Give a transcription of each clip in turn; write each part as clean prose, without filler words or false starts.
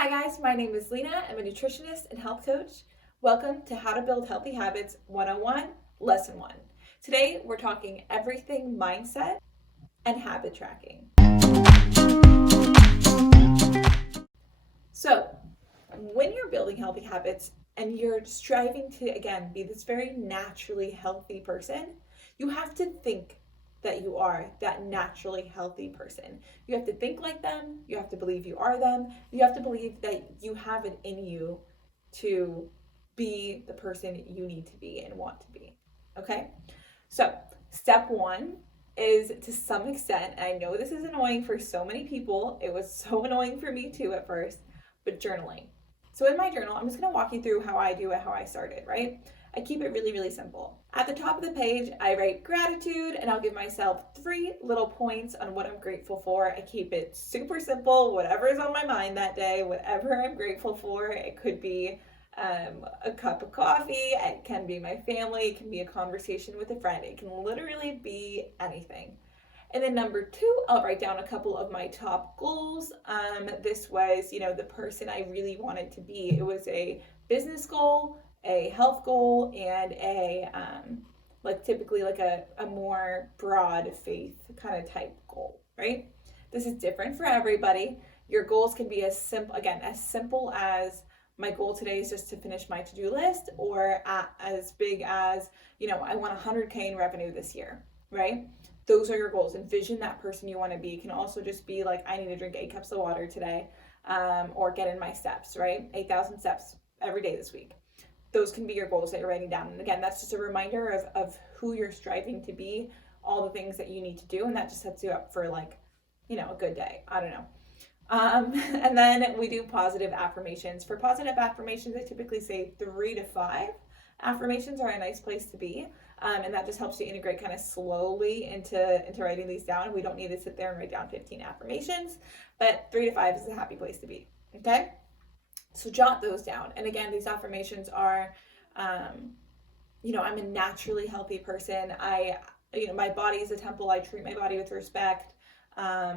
Hi guys, my name is Leena. I'm a nutritionist and health coach. Welcome to How to Build Healthy Habits 101, Lesson 1. Today we're talking everything mindset and habit tracking. So, when you're building healthy habits and you're striving to, again, be this very naturally healthy person, you have to think that you are that naturally healthy person. You have to think like them. You have to believe you are them. You have to believe that you have it in you to be the person you need to be and want to be. Okay? So, step one is to some extent, and I know this is annoying for so many people, it was so annoying for me too at first, but journaling. So in my journal, I'm just going to walk you through how I do it, how I started, right? I keep it really, really simple. At the top of the page, I write gratitude and I'll give myself 3 little points on what I'm grateful for. I keep it super simple, whatever is on my mind that day, whatever I'm grateful for. It could be a cup of coffee, it can be my family, it can be a conversation with a friend, it can literally be anything. And then number 2, I'll write down a couple of my top goals. This was, the person I really wanted to be. It was a business goal, a health goal, and typically a more broad faith kind of type goal, right? This is different for everybody. Your goals can be as simple as my goal today is just to finish my to-do list, or as big as, I want 100K in revenue this year, right? Those are your goals. Envision that person you want to be. It can also just be like, I need to drink 8 cups of water today, or get in my steps, right? 8,000 steps every day this week. Those can be your goals that you're writing down. And again, that's just a reminder of who you're striving to be, all the things that you need to do. And that just sets you up for a good day. I don't know. And then we do positive affirmations. For positive affirmations, I typically say 3 to 5 affirmations are a nice place to be. And that just helps you integrate kind of slowly into writing these down. We don't need to sit there and write down 15 affirmations, but 3 to 5 is a happy place to be. Okay? So jot those down. And again, these affirmations are, I'm a naturally healthy person. My body is a temple. I treat my body with respect. I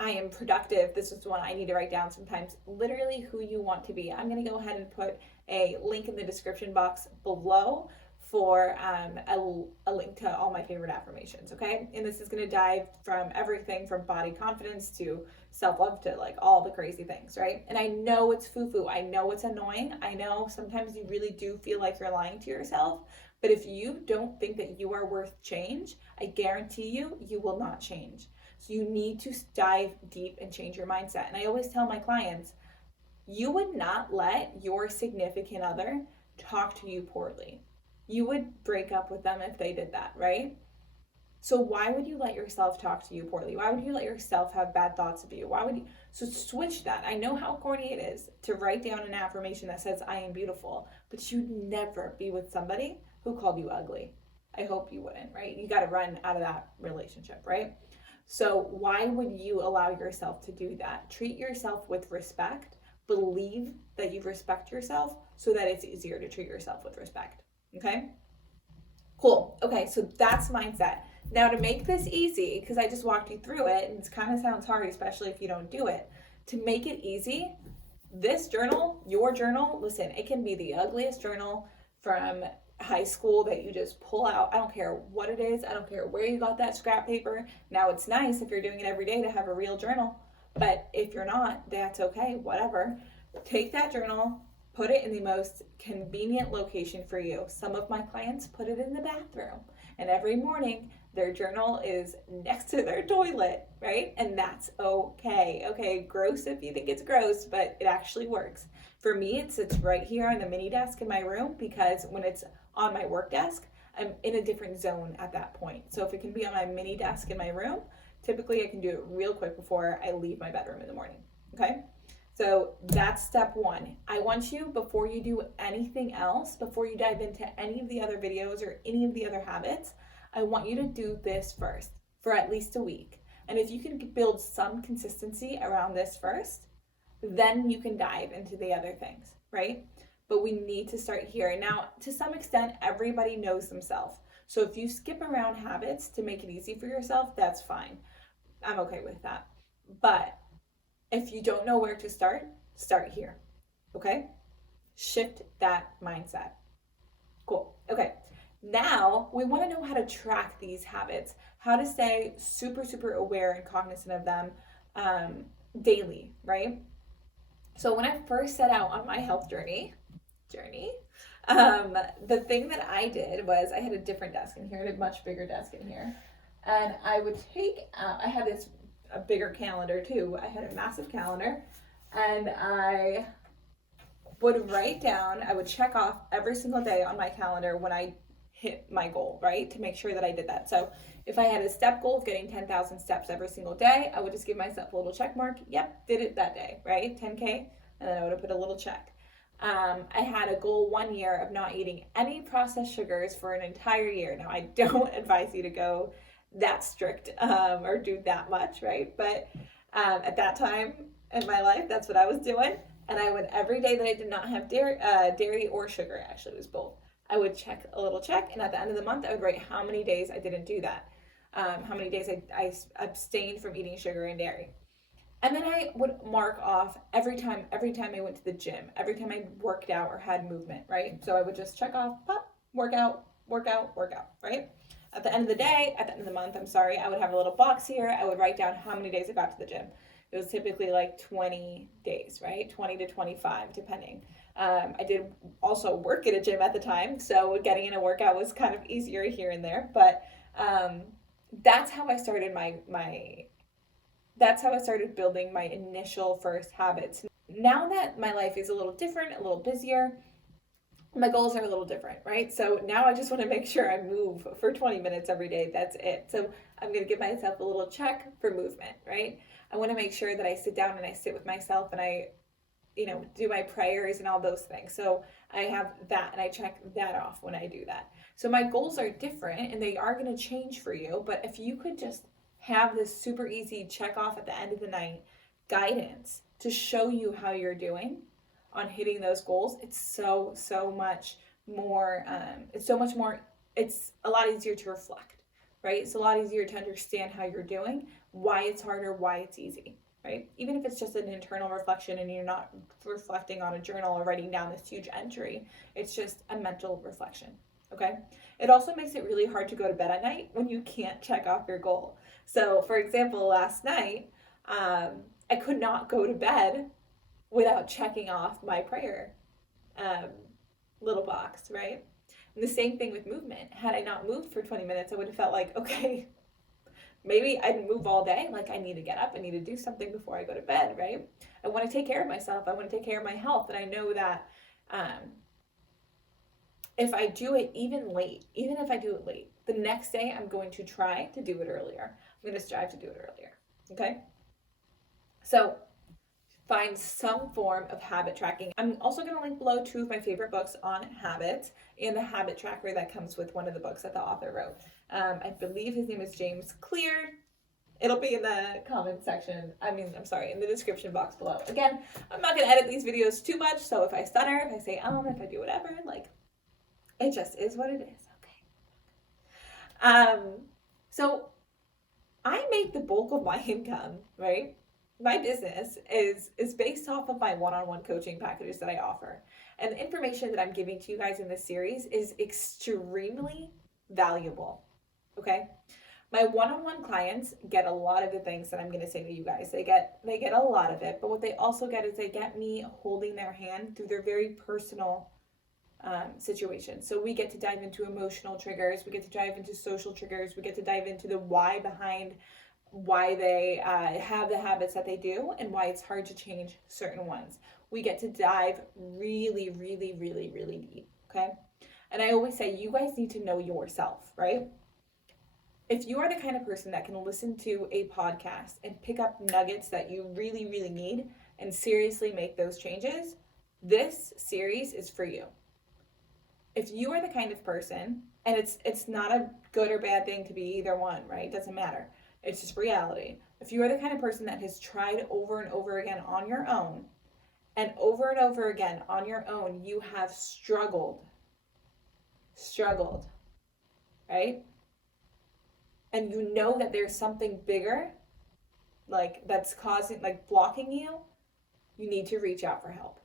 am productive. This is one I need to write down sometimes. Literally who you want to be. I'm going to go ahead and put a link in the description box below for a link to all my favorite affirmations, okay? And this is going to dive from everything from body confidence to self-love to all the crazy things, right? And I know it's foo-foo. I know it's annoying. I know sometimes you really do feel like you're lying to yourself. But if you don't think that you are worth change, I guarantee you will not change. So you need to dive deep and change your mindset. And I always tell my clients, you would not let your significant other talk to you poorly. You would break up with them if they did that, right? So why would you let yourself talk to you poorly? Why would you let yourself have bad thoughts of you? So switch that. I know how corny it is to write down an affirmation that says, I am beautiful, but you'd never be with somebody who called you ugly. I hope you wouldn't, right? You got to run out of that relationship, right? So why would you allow yourself to do that? Treat yourself with respect. Believe that you respect yourself so that it's easier to treat yourself with respect. Okay? Cool. Okay, so that's mindset. Now to make this easy, because I just walked you through it, and it kind of sounds hard, especially if you don't do it. To make it easy, this journal, your journal, listen, it can be the ugliest journal from high school that you just pull out. I don't care what it is. I don't care where you got that scrap paper. Now it's nice if you're doing it every day to have a real journal, but if you're not, that's okay, whatever. Take that journal, put it in the most convenient location for you. Some of my clients put it in the bathroom, and every morning their journal is next to their toilet, right? And that's okay. Okay, gross if you think it's gross, but it actually works. For me, it sits right here on the mini desk in my room, because when it's on my work desk, I'm in a different zone at that point. So if it can be on my mini desk in my room, typically I can do it real quick before I leave my bedroom in the morning, okay? So that's step 1. I want you, before you do anything else, before you dive into any of the other videos or any of the other habits, I want you to do this first for at least a week. And if you can build some consistency around this first, then you can dive into the other things, right? But we need to start here. Now, to some extent, everybody knows themselves. So if you skip around habits to make it easy for yourself, that's fine. I'm okay with that. But If you don't know where to start here. Okay? Shift that mindset. Cool. Okay. Now we want to know how to track these habits, how to stay super, super aware and cognizant of them daily, right? So when I first set out on my health journey, the thing that I did was I had a different desk in here, and a much bigger desk in here, and I would take out. I had a bigger calendar too. I had a massive calendar, and I would write down. I would check off every single day on my calendar when I hit my goal, right? To make sure that I did that. So if I had a step goal of getting 10,000 steps every single day, I would just give myself a little check mark. Yep, did it that day, right? 10K. And then I would have put a little check. I had a goal 1 year of not eating any processed sugars for an entire year. Now, I don't advise you to go that strict or do that much, right? But at that time in my life, that's what I was doing. And I would, every day that I did not have dairy or sugar, actually, it was both, I would check a little check. And at the end of the month, I would write how many days I didn't do that, how many days I abstained from eating sugar and dairy. And then I would mark off every time I went to the gym, every time I worked out or had movement, right? So I would just check off, pop, workout, right? At the end of the day, at the end of the month, I would have a little box here. I would write down how many days I got to the gym. It was typically like 20 days, right? 20 to 25, depending. I did also work at a gym at the time, so getting in a workout was kind of easier here and there. But that's how I started that's how I started building my initial first habits. Now that my life is a little different, a little busier, my goals are a little different, right? So now I just want to make sure I move for 20 minutes every day. That's it. So I'm going to give myself a little check for movement, right? I want to make sure that I sit down and I sit with myself and I, do my prayers and all those things. So I have that and I check that off when I do that. So my goals are different and they are going to change for you. But if you could just have this super easy check off at the end of the night guidance to show you how you're doing on hitting those goals, it's so much more, it's a lot easier to reflect, right? It's a lot easier to understand how you're doing, why it's harder, why it's easy, right? Even if it's just an internal reflection and you're not reflecting on a journal or writing down this huge entry, it's just a mental reflection, okay? It also makes it really hard to go to bed at night when you can't check off your goal. So, for example, last night, I could not go to bed without checking off my prayer little box, right? And the same thing with movement. Had I not moved for 20 minutes, I would have felt like, okay, maybe I didn't move all day. Like, I need to get up. I need to do something before I go to bed, right? I want to take care of myself. I want to take care of my health. And I know that if I do it even if I do it late, the next day I'm going to try to do it earlier. I'm going to strive to do it earlier, okay? So find some form of habit tracking. I'm also going to link below 2 of my favorite books on habits and the habit tracker that comes with one of the books that the author wrote. I believe his name is James Clear. It'll be in the comment section. In the description box below. Again, I'm not going to edit these videos too much, so if I stutter, if I say if I do whatever, it just is what it is, okay? So I make the bulk of my income, right? My business is based off of my one-on-one coaching packages that I offer. And the information that I'm giving to you guys in this series is extremely valuable, okay? My one-on-one clients get a lot of the things that I'm going to say to you guys. They get a lot of it, but what they also get is they get me holding their hand through their very personal situation. So we get to dive into emotional triggers, we get to dive into social triggers, we get to dive into the why behind why they have the habits that they do and why it's hard to change certain ones. We get to dive really, really, really, really deep, okay? And I always say, you guys need to know yourself, right? If you are the kind of person that can listen to a podcast and pick up nuggets that you really, really need and seriously make those changes, this series is for you. If you are the kind of person, and it's not a good or bad thing to be either one, right? It doesn't matter. It's just reality. If you are the kind of person that has tried over and over again on your own, and over again on your own, you have struggled, right? And you know that there's something bigger like that's causing, like blocking you, you need to reach out for help.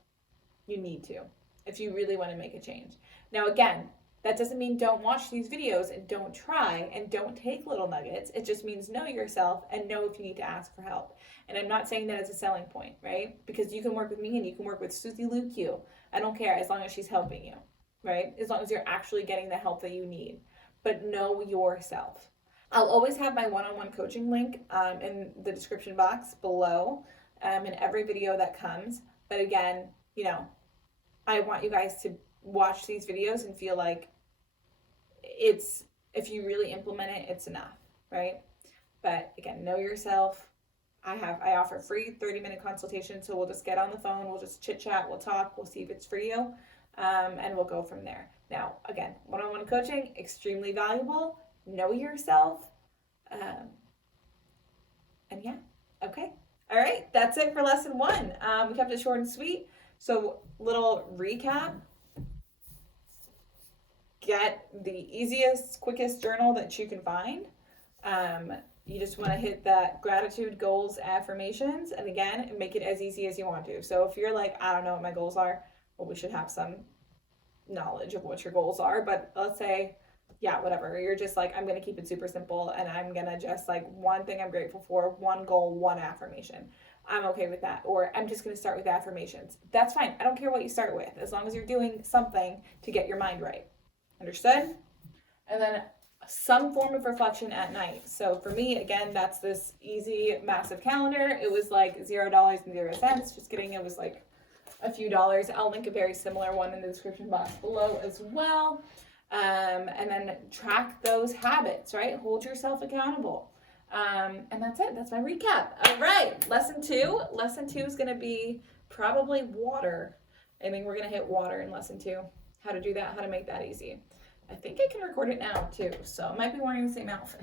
You need to, if you really want to make a change. Now, again, that doesn't mean don't watch these videos and don't try and don't take little nuggets. It just means know yourself and know if you need to ask for help. And I'm not saying that as a selling point, right? Because you can work with me and you can work with Susie Luke. I don't care, as long as she's helping you, right? As long as you're actually getting the help that you need. But know yourself. I'll always have my one-on-one coaching link in the description box below in every video that comes. But again, you know, I want you guys to watch these videos and feel like it's, if you really implement it, it's enough, right? But again, know yourself. I offer free 30-minute consultation, so we'll just get on the phone, we'll just chit chat, we'll talk, we'll see if it's for you, and we'll go from there. Now, again, one-on-one coaching, extremely valuable. Know yourself, and yeah, okay. All right, that's it for lesson 1. We kept it short and sweet. So, little recap. Get the easiest, quickest journal that you can find. You just want to hit that gratitude, goals, affirmations, and again, make it as easy as you want to. So if you're like, I don't know what my goals are, well, we should have some knowledge of what your goals are. But let's say, yeah, whatever. You're just like, I'm going to keep it super simple, and I'm going to just like one thing I'm grateful for, one goal, one affirmation. I'm okay with that. Or I'm just going to start with affirmations. That's fine. I don't care what you start with, as long as you're doing something to get your mind right. Understood? And then some form of reflection at night. So for me, again, that's this easy, massive calendar. It was like $0.00. Just kidding. It was like a few dollars. I'll link a very similar one in the description box below as well. And then track those habits, right? Hold yourself accountable. And that's it. That's my recap. All right. Lesson 2. Lesson 2 is going to be probably water. I think we're going to hit water in lesson 2. How to do that, how to make that easy. I think I can record it now too, so I might be wearing the same outfit.